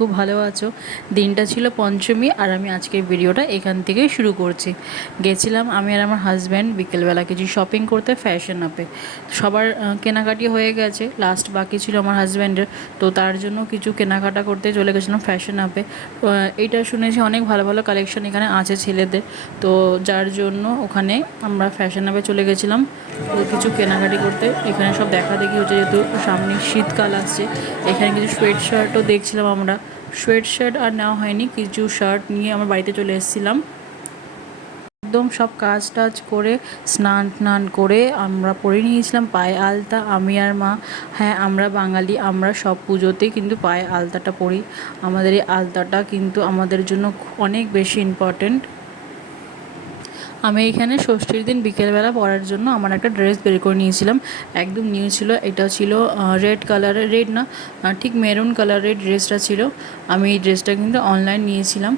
খুব ভালো আছো। দিনটা ছিল পঞ্চমী আর আমি আজকের ভিডিওটা এখান থেকেই শুরু করছি। গেছিলাম আমি আর আমার হাজব্যান্ড বিকেলবেলা কিছু শপিং করতে ফ্যাশন আপে সবার কেনাকাটি হয়ে গেছে। লাস্ট বাকি ছিল আমার হাজব্যান্ডের তো তার জন্য কিছু কেনাকাটা করতে চলে গেছিলাম ফ্যাশন আপে এটা শুনেছি অনেক ভালো ভালো কালেকশন এখানে আছে ছেলেদের। তো যার জন্য ওখানে আমরা ফ্যাশন আপে চলে গেছিলাম। তো কিছু কেনাকাটি করতে। এখানে সব দেখা দেখি হচ্ছে যেহেতু সামনে শীতকাল আসছে। এখানে কিছু সোয়েট শার্টও দেখছিলাম আমরা। সোয়েট শার্ট আর নেওয়া হয়নি, কিছু শার্ট নিয়ে আমার বাড়িতে চলে এসেছিলাম। একদম সব কাজ টাজ করে, স্নান টান করে আমরা পরে নিয়েছিলাম পায়ে আলতা, আমি আর মা। হ্যাঁ আমরা বাঙালি, আমরা সব পুজোতে কিন্তু পায়ে আলতাটা পরি। আমাদের এই আলতাটা কিন্তু আমাদের জন্য অনেক বেশি ইম্পর্টেন্ট আমি এখানে ষষ্ঠীর দিন বিকেলবেলা পরার জন্য আমার একটা ড্রেস বের করে নিয়েছিলাম। একদম নিউ ছিল, এটা ছিল রেড কালারের রেড না ঠিক মেরুন কালারের ড্রেসটা ছিল। আমি এই ড্রেসটা কিন্তু অনলাইন নিয়েছিলাম।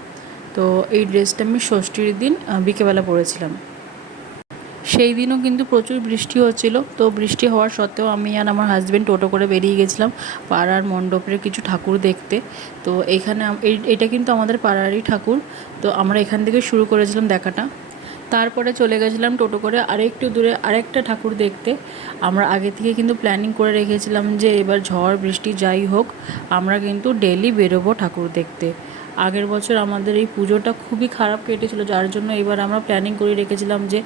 তো এই ড্রেসটা আমি ষষ্ঠীর দিন বিকেলবেলা পরেছিলাম। সেই দিনও কিন্তু প্রচুর বৃষ্টি হচ্ছিল। তো বৃষ্টি হওয়ার সত্ত্বেও আমি আর আমার হাজব্যান্ড টোটো করে বেরিয়ে গেছিলাম পাড়ার মণ্ডপের কিছু ঠাকুর দেখতে। তো এখানে এটা কিন্তু আমাদের পাড়ারই ঠাকুর। তো আমরা এখান থেকে শুরু করেছিলাম দেখাটা। তারপরে চলে গেছিলাম টোটো করে আরেকটু দূরে আরেকটা ঠাকুর দেখতে। আমরা আগে থেকে কিন্তু প্ল্যানিং করে রেখেছিলাম যে এবার ঝড়, বৃষ্টি যাই হোক, আমরা কিন্তু ডেলি বেরোবো ঠাকুর দেখতে। আগের বছর আমাদের এই পুজোটা খুবই খারাপ কেটেছিল, যার জন্য এবার আমরা প্ল্যানিং করে রেখেছিলাম যে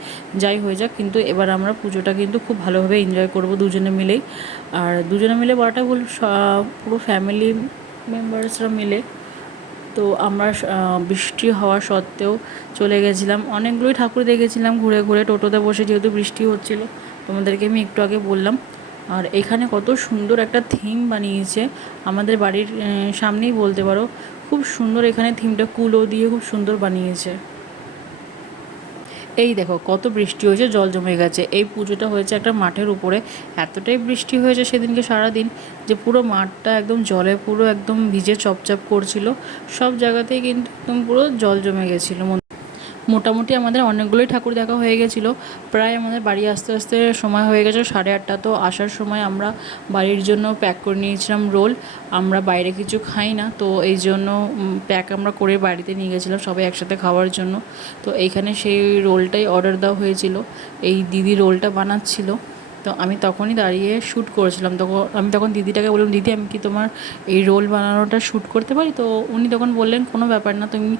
যাই হয়ে যাক, কিন্তু এবার আমরা পুজোটা কিন্তু খুব ভালোভাবে এনজয় করব দুজনে মিলেই। আর দুজনে মিলে বলাটা ভুল পুরো ফ্যামিলি মেম্বার্সরা মিলে তো আমরা বৃষ্টি হওয়া সত্ত্বেও চলে গেছিলাম। অনেকগুলোই ঠাকুর দেখেছিলাম ঘুরে ঘুরে, টোটোতে বসে যেহেতু বৃষ্টি হচ্ছিল, তোমাদেরকে আমি একটু আগে বললাম। আর এখানে কত সুন্দর একটা থিম বানিয়েছে, আমাদের বাড়ির সামনেই বলতে পারো। খুব সুন্দর এখানে থিমটা কুলো দিয়ে খুব সুন্দর বানিয়েছে। এই দেখো, কত বৃষ্টি হয়েছে, জল জমে গেছে। এই পুজোটা হয়েছে একটা মাঠের উপরে। এতটাই বৃষ্টি হয়েছে সেদিনকে সারাদিন যে পুরো মাঠটা একদম জলে পুরো একদম ভিজে চপচাপ করছিল। সব জায়গাতেই কিন্তু একদম পুরো জল জমে গেছিল। মোটামুটি আমাদের অনেকগুলোই ঠাকুর দেখা হয়ে গেছিল। প্রায় আমাদের বাড়ি আসতে আসতে সময় হয়ে গেছে সাড়ে আটটা, তো আসার সময় আমরা বাড়ির জন্য প্যাক করে নিয়েছিলাম রোল। আমরা বাইরে কিছু খাই না, তো এই জন্য প্যাক আমরা করে বাড়িতে নিয়ে গেছিলাম সবাই একসাথে খাওয়ার জন্য। তো এইখানে সেই রোলটাই অর্ডার দেওয়া হয়েছিল। এই দিদি রোলটা বানাচ্ছিল। তো আমি তখনই দাঁড়িয়ে শ্যুট করেছিলাম। তখন আমি তখন দিদিটাকে বললাম, দিদি, আমি কি তোমার এই রোল বানানোটা শ্যুট করতে পারি? তো উনি তখন বললেন, কোনো ব্যাপার না, তুমি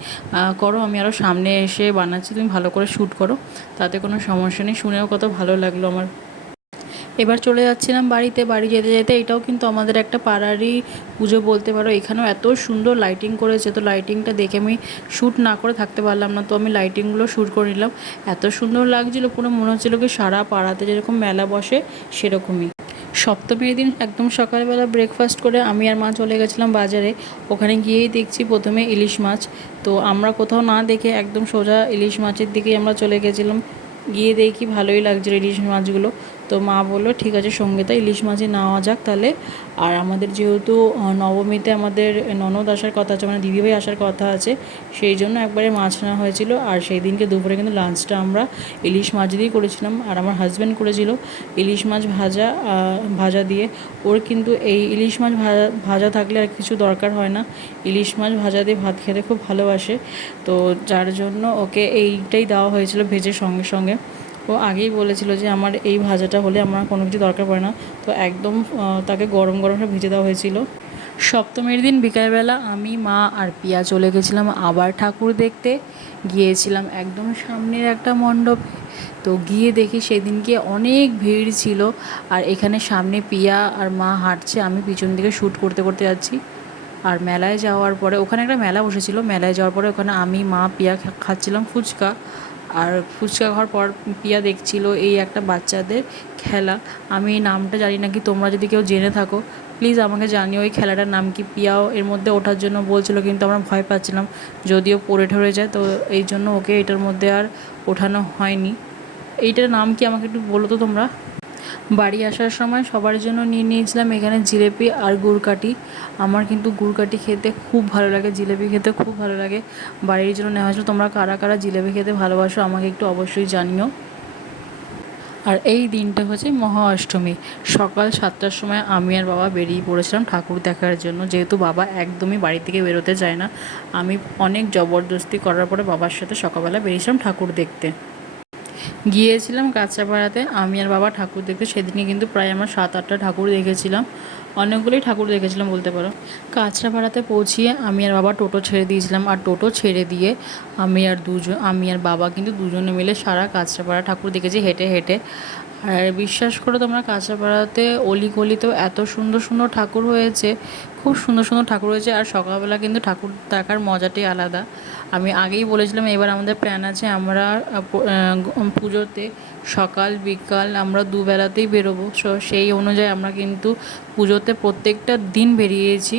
করো, আমি আরও সামনে এসে বানাচ্ছি, তুমি ভালো করে শ্যুট করো। তাতে কোনো সমস্যা নেই। শুনেও কত ভালো লাগল আমার। এবার চলে যাচ্ছিলাম বাড়িতে। বাড়ি যেতে যেতে এটাও কিন্তু আমাদের একটা পাড়ারই পুজো বলতে পারো। এখানেও এত সুন্দর লাইটিং করেছে, তো লাইটিংটা দেখে আমি শ্যুট না করে থাকতে পারলাম না, তো আমি লাইটিংগুলো শ্যুট করে নিলাম। এত সুন্দর লাগছিল, পুরো মনে হচ্ছিল কি সারা পাড়াতে যেরকম মেলা বসে সেরকমই। সপ্তমীর দিন একদম সকালবেলা ব্রেকফাস্ট করে আমি আর মা চলে গেছিলাম বাজারে। ওখানে গিয়েই দেখছি প্রথমে ইলিশ মাছ। তো আমরা কোথাও না দেখে একদম সোজা ইলিশ মাছের দিকেই আমরা চলে গেছিলাম। গিয়ে দেখি ভালোই লাগছিল ইলিশ মাছগুলো। তো মা বলল, ঠিক আছে, সঙ্গীতা, ইলিশ মাছই নেওয়া যাক তাহলে। আর আমাদের যেহেতু নবমীতে আমাদের ননদ আসার কথা আছে মানে দিদিভাই আসার কথা আছে, সেই জন্য একবারে মাছ নেওয়া হয়েছিল। আর সেই দিনকে দুপুরে কিন্তু লাঞ্চটা আমরা ইলিশ মাছ দিয়েই করেছিলাম। আর আমার হাজব্যান্ড করেছিল ইলিশ মাছ ভাজা ভাজা দিয়ে। ওর কিন্তু এই ইলিশ মাছ ভাজা ভাজা থাকলে আর কিছু দরকার হয় না। ইলিশ মাছ ভাজা দিয়ে ভাত খেতে খুব ভালোবাসে। তো যার জন্য ওকে এইটাই দেওয়া হয়েছিল ভেজে সঙ্গে সঙ্গে। ও আগেই বলেছিল যে আমার এই ভাজাটা হলে আমার কোনো কিছু দরকার পড়ে না। তো একদম তাকে গরম গরম ভেজে দেওয়া হয়েছিল। সপ্তমীর দিন বিকালবেলা আমি, মা আর পিয়া চলে গেছিলাম আবার ঠাকুর দেখতে। গিয়েছিলাম একদম সামনের একটা মণ্ডপে। তো গিয়ে দেখি সেদিনকে অনেক ভিড় ছিল আর এখানে সামনে পিয়া আর মা হাঁটছে। আমি পিছন দিকে শ্যুট করতে করতে যাচ্ছি। আর মেলায় যাওয়ার পরে, ওখানে একটা মেলা বসেছিল। মেলায় যাওয়ার পরে ওখানে আমি, মা, পিয়া খাচ্ছিলাম ফুচকা। আর ফুচকা খাওয়ার পর পিয়া দেখছিল এই একটা বাচ্চাদের খেলা। আমি এই নামটা জানি না কি, তোমরা যদি কেউ জেনে থাকো প্লিজ আমাকে জানিও ওই খেলাটার নাম কি। পিয়াও এর মধ্যে ওঠার জন্য বলছিল, কিন্তু আমরা ভয় পাচ্ছিলাম, যদিও পড়ে ঠরে যায়, তো এই জন্য ওকে এটার মধ্যে আর ওঠানো হয়নি। এইটার নাম কি আমাকে একটু বলো তো তোমরা? বাড়ি আসার সময় সবার জন্য নিয়ে নিয়েছিলাম এখানে জিলেপি আর গুড়কাঠি আমার কিন্তু গুড়কাঠি খেতে খুব ভালো লাগে, জিলেপি খেতে খুব ভালো লাগে। বাড়ির জন্য নেওয়া হয়েছিল। তোমরা কারা কারা জিলেপি খেতে ভালোবাসো আমাকে একটু অবশ্যই জানিও। আর এই দিনটা হচ্ছে মহা অষ্টমী। সকাল সাতটার সময় আমি আর বাবা বেরিয়ে পড়েছিলাম ঠাকুর দেখার জন্য। যেহেতু বাবা একদমই বাড়ি থেকে বেরোতে চায় না, আমি অনেক জবরদস্তি করার পরে বাবার সাথে সকালবেলা বেরিয়েছিলাম ঠাকুর দেখতে। গিয়েছিলাম কাঁচাপাড়াতে। আমি আর বাবা ঠাকুর দেখতে সেদিনে কিন্তু প্রায় আমার সাত আটটা ঠাকুর দেখেছিলাম। অনেকগুলোই ঠাকুর দেখেছিলাম বলতে পারো। কাঁচরাপাড়াতে পৌঁছিয়ে আমি আর বাবা টোটো ছেড়ে দিয়েছিলাম। আর টোটো ছেড়ে দিয়ে আমি আর দুজন, আমি আর বাবা কিন্তু দুজনে মিলে সারা কাঁচরাপাড়া ঠাকুর দেখেছি হেঁটে হেঁটে। আর বিশ্বাস করো তোমরা কাঁচাপাড়াতে অলি গলিতেও এত সুন্দর সুন্দর ঠাকুর হয়েছে, খুব সুন্দর সুন্দর ঠাকুর হয়েছে আর সকালবেলা কিন্তু ঠাকুর দেখার মজাটাই আলাদা। আমি আগেই বলেছিলাম এবার আমাদের প্ল্যান আছে আমরা পুজোতে সকাল, বিকাল আমরা দুবেলাতেই বেরোবো। সো সেই অনুযায়ী আমরা কিন্তু পুজোতে প্রত্যেকটা দিন বেরিয়েছি।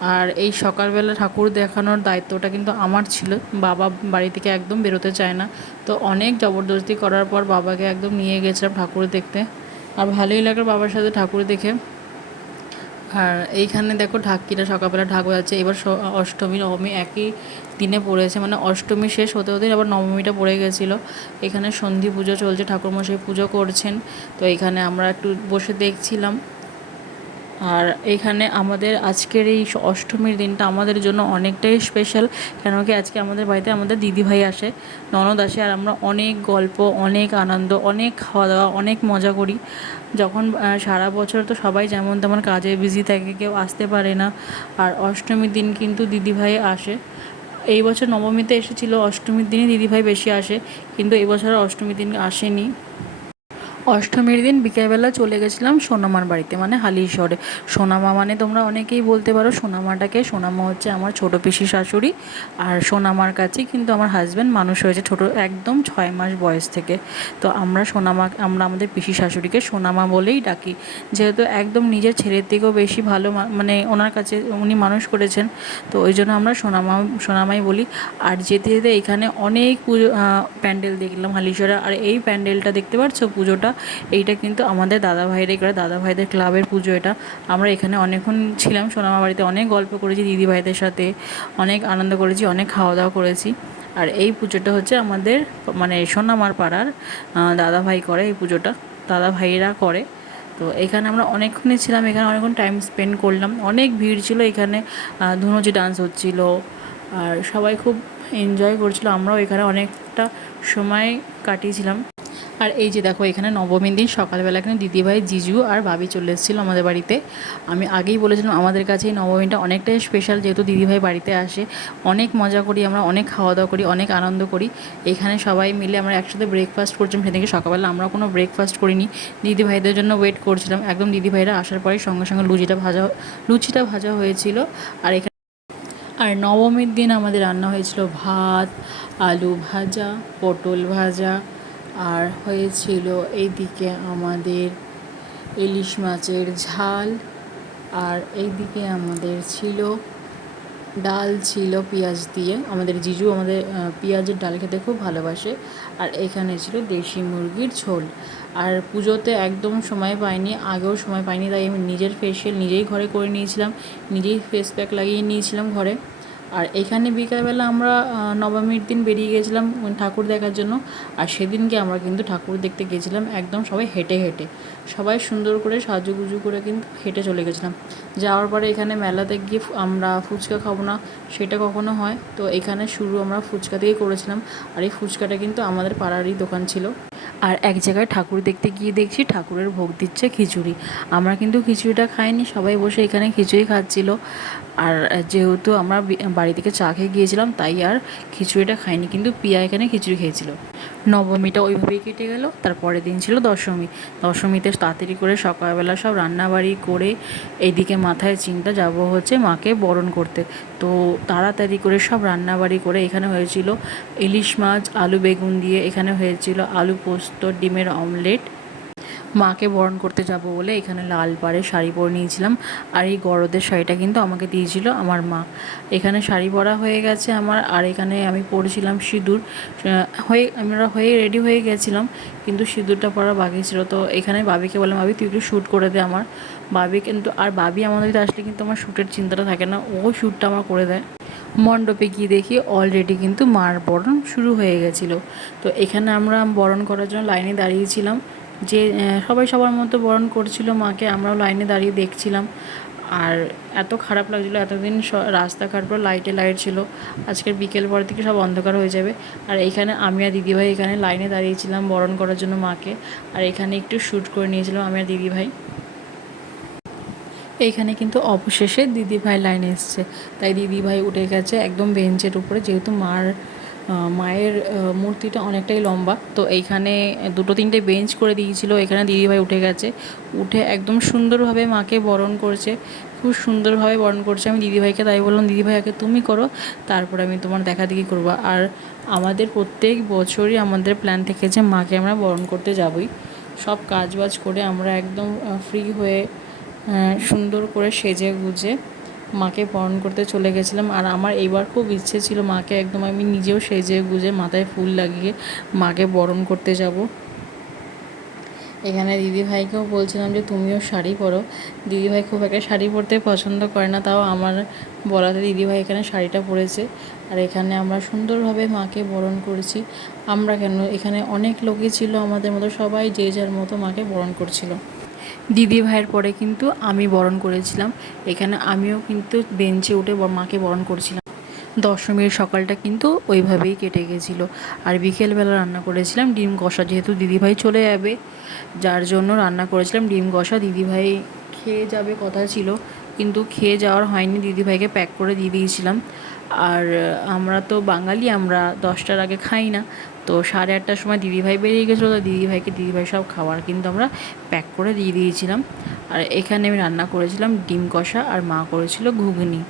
আর এই সকালবেলা ঠাকুর দেখানোর দায়িত্বটা কিন্তু আমার ছিল। বাবা বাড়ি থেকে একদম বেরোতে চায় না। তো অনেক জবরদস্তি করার পর বাবাকে একদম নিয়ে গেছিলাম ঠাকুর দেখতে। আর ভালোই লাগল বাবার সাথে ঠাকুর দেখে। আর এইখানে দেখো ঢাকিটা সকালবেলা ঢাক যাচ্ছে এবার অষ্টমী, নবমী একই দিনে পড়েছে। মানে অষ্টমী শেষ হতে হতে আবার নবমীটা পড়ে গেছিল। এখানে সন্ধি পুজো চলছে, ঠাকুরমশাই পুজো করছেন। তো এখানে আমরা একটু বসে দেখছিলাম। আর এখানে আমাদের আজকের এই অষ্টমীর দিনটা আমাদের জন্য অনেকটাই স্পেশাল কেন কি আজকে আমাদের বাড়িতে আমাদের দিদিভাই আসে, ননদ আসে, আর আমরা অনেক গল্প, অনেক আনন্দ, অনেক খাওয়া দাওয়া অনেক মজা করি। যখন সারা বছর তো সবাই যেমন তেমন কাজে বিজি থাকে, কেউ আসতে পারে না। আর অষ্টমীর দিন কিন্তু দিদিভাই আসে। এই বছর নবমীতে এসেছিল, অষ্টমীর দিনই দিদিভাই বেশি আসে, কিন্তু এই বছর অষ্টমীর দিন আসেনি। অষ্টমীর দিন বিকেলবেলা চলে গেছিলাম সোনামার বাড়িতে মানে হালিশহরে সোনামা মানে তোমরা অনেকেই বলতে পারো, সোনামাটাকে, সোনামা হচ্ছে আমার ছোটো পিসি শাশুড়ি, আর সোনামার কাছেই কিন্তু আমার হাজব্যান্ড মানুষ হয়েছে ছোটো, একদম ছয় মাস বয়স থেকে। তো আমরা সোনামা, আমরা আমাদের পিসি শাশুড়িকে সোনামা বলেই ডাকি। যেহেতু একদম নিজের ছেলের থেকেও বেশি ভালো মানে ওনার কাছে উনি মানুষ করেছেন, তো ওই জন্য আমরা সোনামা, সোনামাই বলি। আর যেতে যেতে এখানে অনেক পুজো প্যান্ডেল দেখলাম হালিশহরে, আর এই প্যান্ডেলটা দেখতে পাচ্ছ পুজোটা? এইটা কিন্তু আমাদের দাদা ভাইদের করে দাদা ভাইদের ক্লাবের পুজো এটা। আমরা এখানে অনেকক্ষণ ছিলাম সোনামা বাড়িতে অনেক গল্প করেছি দিদি ভাইদের সাথে অনেক আনন্দ করেছি অনেক খাওয়া দাওয়া করেছি। আর এই পুজোটা হচ্ছে আমাদের মানে সোনামার পাড়ার আহ, দাদা ভাই করে এই পুজোটা দাদা ভাইয়েরা করে। তো এখানে আমরা অনেকক্ষণই ছিলাম এখানে অনেকক্ষণ টাইম স্পেন্ড করলাম। অনেক ভিড় ছিল এখানে ধুনুচি ডান্স হচ্ছিল আর সবাই খুব এনজয় করছিল। আমরাও এখানে অনেকটা সময় কাটিয়েছিলাম। আর এই যে দেখো, এখানে নবমীর দিন সকালবেলা এখানে দিদিভাই, জিজু আর ভাবি চলে এসেছিল আমাদের বাড়িতে। আমি আগেই বলেছিলাম, আমাদের কাছে এই নবমীটা অনেকটাই স্পেশাল যেহেতু দিদিভাই বাড়িতে আসে। অনেক মজা করি আমরা, অনেক খাওয়া দাওয়া করি, অনেক আনন্দ করি। এখানে সবাই মিলে আমরা একসাথে ব্রেকফাস্ট করছিলাম। সেদিকে সকালবেলা আমরা কোনো ব্রেকফাস্ট করিনি। দিদিভাইদের জন্য ওয়েট করছিলাম। একদম দিদিভাইরা আসার পরে সঙ্গে সঙ্গে লুচিটা ভাজা লুচিটা ভাজা হয়েছিল। আর এখানে আর নবমীর দিন আমাদের রান্না হয়েছিল ভাত, আলু ভাজা, পটল ভাজা আর হয়েছিল এইদিকে আমাদের ইলিশ মাছের ঝাল, আর এইদিকে আমাদের ছিল ডাল, ছিল পেঁয়াজ দিয়ে। আমাদের জিজু আমাদের পেঁয়াজের ডাল খেতে খুব ভালোবাসে। আর এখানে ছিল দেশি মুরগির ঝোল। আর পুজোতে একদম সময় পাইনি, আগেও সময় পাইনি, তাই আমি নিজের ফেসিয়াল নিজেই ঘরে করে নিয়েছিলাম। নিজেই ফেস প্যাক লাগিয়ে নিয়েছিলাম ঘরে। আর এখানে বিকালবেলা আমরা নবমীর দিন বেরিয়ে গেছিলাম ঠাকুর দেখার জন্য। আর সেদিনকে আমরা কিন্তু ঠাকুর দেখতে গেছিলাম, একদম সবাই হেঁটে হেঁটে। সবাই সুন্দর করে সাজুগুজু করে কিন্তু হেঁটে চলে গেছিলাম। যাওয়ার পরে এখানে মেলাতে গিয়ে আমরা ফুচকা খাব না, সেটা কখনো হয়। তো এখানে শুরু আমরা ফুচকা দিয়েই করেছিলাম, আর এই ফুচকাটা কিন্তু আমাদের পাড়ারই দোকান ছিল। আর এক জায়গায় ঠাকুর দেখতে গিয়ে দেখছি ঠাকুরের ভোগ দিচ্ছে খিচুড়ি। আমরা কিন্তু খিচুড়িটা খাইনি, সবাই বসে এখানে খিচুড়ি খাচ্ছিল। আর যেহেতু আমরা বাড়ি থেকে চা খেয়ে গিয়েছিলাম, তাই আর খিচুড়িটা খাইনি। কিন্তু পিয়া এখানে খিচুড়ি খেয়েছিল। নবমীটা ওইভাবেই কেটে গেল, তারপরের দিন ছিল দশমী। দশমীতে তাড়াতাড়ি করে সকালবেলা সব রান্নাবাড়ি করে এইদিকে মাথায় চিন্তা যাব হচ্ছে মাকে বরণ করতে। তো তাড়াতাড়ি করে সব রান্নাবাড়ি করে এখানে হয়েছিল ইলিশ মাছ, আলু বেগুন দিয়ে এখানে হয়েছিল আলু পোস্ত, ডিমের অমলেট মাকে বরণ করতে যাব বলে এখানে লাল পাড়ে শাড়ি পরে নিয়েছিলাম। আর এই গরদের শাড়িটা কিন্তু আমাকে দিয়েছিল আমার মা। এখানে শাড়ি পরা হয়ে গেছে আমার, আর এখানে আমি পরেছিলাম সিঁদুর। হয়ে, আমরা হয়ে রেডি হয়ে গেছিলাম, কিন্তু সিঁদুরটা পরা বাকি ছিল। তো এখানে বাবিকে বললাম, বাবি, তুই একটু শ্যুট করে দে আমার। বাবি কিন্তু, আর বাবি আমাদের আসলে কিন্তু আমার শ্যুটের চিন্তাটা থাকে না। ও শ্যুটটা আমার করে দেয়। মণ্ডপে গিয়ে দেখি অলরেডি কিন্তু মার বরণ শুরু হয়ে গেছিল। তো এখানে আমরা বরণ করার জন্য লাইনে দাঁড়িয়েছিলাম। যে সবাই সবার মতো বরণ করছিল মাকে, আমরাও লাইনে দাঁড়িয়ে দেখছিলাম। আর এত খারাপ লাগছিল, এতদিন রাস্তাঘাট পুরো লাইটে লাইট ছিল। আজকের বিকেল পর থেকে সব অন্ধকার হয়ে যাবে। আর এইখানে আমি আর দিদিভাই এখানে লাইনে দাঁড়িয়েছিলাম বরণ করার জন্য মাকে। আর এখানে একটু শ্যুট করে নিয়েছিলাম আমি আর দিদিভাই। এইখানে কিন্তু অবশেষে দিদিভাই লাইনে এসছে। তাই দিদিভাই উঠে গেছে একদম বেঞ্চের উপরে, যেহেতু মার মায়ের মূর্তিটা অনেকটাই লম্বা। তো এইখানে দুটো তিনটে বেঞ্চ করে দিয়েছিল, এখানে দিদিভাই উঠে গেছে। উঠে একদম সুন্দরভাবে মাকে বরণ করছে, খুব সুন্দরভাবে বরণ করছে। আমি দিদিভাইকে তাই বললাম, দিদিভাই আগে তুমি করো, তারপর আমি তোমার দেখা দেখি করব। আর আমাদের প্রত্যেক বছরই আমাদের প্ল্যান থেকে যে মাকে আমরা বরণ করতে যাবই। সব কাজ বাজ করে আমরা একদম ফ্রি হয়ে সুন্দর করে সেজে গুজে মাকে বরণ করতে চলে গেছিলাম আর আমার এইবার খুব ইচ্ছে ছিল মাকে একদম আমি নিজেও সেজে গুজে মাথায় ফুল লাগিয়ে মাকে বরণ করতে যাব। এখানে দিদিভাইকেও বলছিলাম যে, তুমিও শাড়ি পরো। দিদিভাই খুব একটা শাড়ি পরতে পছন্দ করে না, তাও আমার বলাতে দিদিভাই এখানে শাড়িটা পরেছে। আর এখানে আমরা সুন্দরভাবে মাকে বরণ করেছি। আমরা কেন, এখানে অনেক লোকই ছিল আমাদের মতো, সবাই যে যার মতো মাকে বরণ করছিল। দিদি ভাইয়ের পরে কিন্তু আমি বরণ করেছিলাম। এখানে আমিও কিন্তু বেঞ্চে উঠে মাকে বরণ করছিলাম। দশমীর সকালটা কিন্তু ওইভাবেই কেটে গেছিল। আর বিকেলবেলা রান্না করেছিলাম ডিম কষা, যেহেতু দিদিভাই চলে যাবে, যার জন্য রান্না করেছিলাম ডিম কষা। দিদিভাই খেয়ে যাবে কথা ছিল, কিন্তু খেয়ে যাওয়ার হয়নি। দিদিভাইকে প্যাক করে দিয়ে দিয়েছিলাম। আর আমরা তো বাঙালি, আমরা দশটার আগে খাই না। তো সাড়ে আটটার সময় দিদিভাই বেরিয়ে গেছিল, তো দিদিভাইকে, দিদিভাই সব খাবার কিন্তু আমরা প্যাক করে দিয়ে দিয়েছিলাম। আর এখানে আমি রান্না করেছিলাম ডিম কষা, আর মা করেছিল ঘুগনি।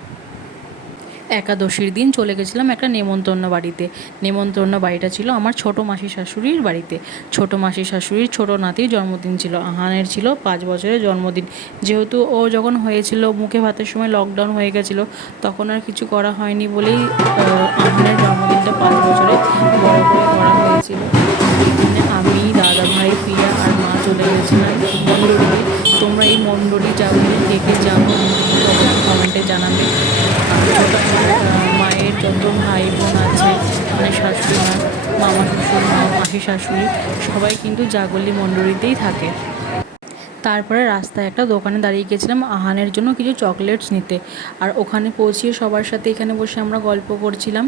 একাদশীর দিন চলে গেছিলাম একটা নেমন্তন্ন বাড়িতে। নেমন্তন্ন বাড়িটা ছিল আমার ছোটো মাসি শাশুড়ির বাড়িতে। ছোটো মাসি শাশুড়ির ছোটো নাতির জন্মদিন ছিল আহানের ছিল পাঁচ বছরের জন্মদিন। যেহেতু ও যখন হয়েছিল মুখে ভাতের সময় লকডাউন হয়ে গেছিল তখন আর কিছু করা হয়নি বলেই আহ, আহানের জন্মদিনটা পাঁচ বছরে বড় করে করা হয়েছিল। আমি দাদা ভাই প্রিয়া আর মা চলে গেছিলাম মণ্ডলীতে তোমরা এই মণ্ডলী যাবে কে কে যাব কমেন্টে জানাবে। মায়ের যত ভাই বোন আছে মানে শাশুড়ি মামা শ্বশুর মাসি শাশুড়ি, সবাই কিন্তু জাগলি মণ্ডলীতেই থাকে। তারপরে রাস্তায় একটা দোকানে দাঁড়িয়ে গেছিলাম আহানের জন্য কিছু চকলেটস নিতে। আর ওখানে পৌঁছিয়ে সবার সাথে এখানে বসে আমরা গল্প করছিলাম।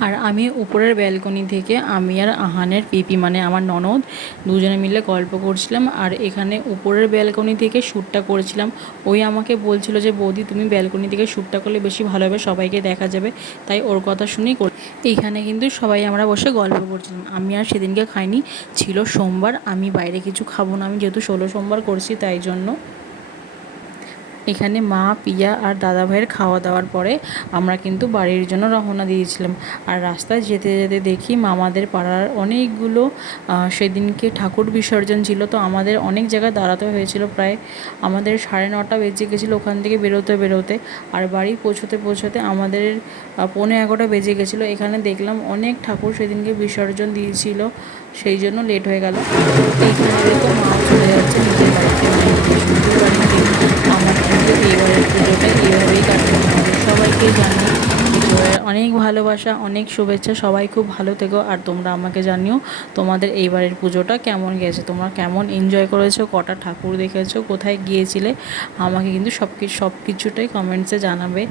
আর আমি উপরের ব্যালকনি থেকে আমি আর আহানের পিপি মানে আমার ননদ, দুজনে মিলে গল্প করছিলাম আর এখানে উপরের ব্যালকনি থেকে শ্যুটটা করেছিলাম। ওই আমাকে বলছিল যে, বৌদি, তুমি ব্যালকনি থেকে শ্যুটটা করলে বেশি ভালো হবে, সবাইকে দেখা যাবে। তাই ওর কথা শুনেই কর এইখানে কিন্তু সবাই আমরা বসে গল্প করছিলাম। আমি আর সেদিনকে খাইনি, ছিল সোমবার, আমি বাইরে কিছু খাব না, আমি যেহেতু ষোলো সোমবার করছি তাই জন্য। এখানে মা, পিয়া আর দাদা ভাইয়ের খাওয়া দাওয়ার পরে আমরা কিন্তু বাড়ির জন্য রওনা দিয়েছিলাম। আর রাস্তায় যেতে যেতে দেখি মামাদের পাড়ার অনেকগুলো সেদিনকে ঠাকুর বিসর্জন ছিল। তো আমাদের অনেক জায়গায় দাঁড়াতে হয়েছিল। প্রায় আমাদের সাড়ে নটা বেজে গেছিল ওখান থেকে বেরোতে বেরোতে। আর বাড়ি পৌঁছতে পৌঁছতে আমাদের পৌনে এগারোটা বেজে গেছিল। এখানে দেখলাম অনেক ঠাকুর সেদিনকে বিসর্জন দিয়েছিল। সেই জন্য লেট হয়ে গেল। এইখানে দেখো মা চলে যাচ্ছে নিজের বাড়িতে শ্বশুর বাড়িতে আমার কিন্তু এবারের পুজোটা এইভাবেই কাটানো হবে। সবাইকে জানি পুজোর অনেক ভালোবাসা, অনেক শুভেচ্ছা, সবাই খুব ভালো থেকো। আর তোমরা আমাকে জানিও তোমাদের এইবারের পুজোটা কেমন গেছে? তোমরা কেমন এনজয় করেছ? কটা ঠাকুর দেখেছ? কোথায় গিয়েছিলে? আমাকে কিন্তু সব সব কিছুটাই কমেন্টসে জানাবে।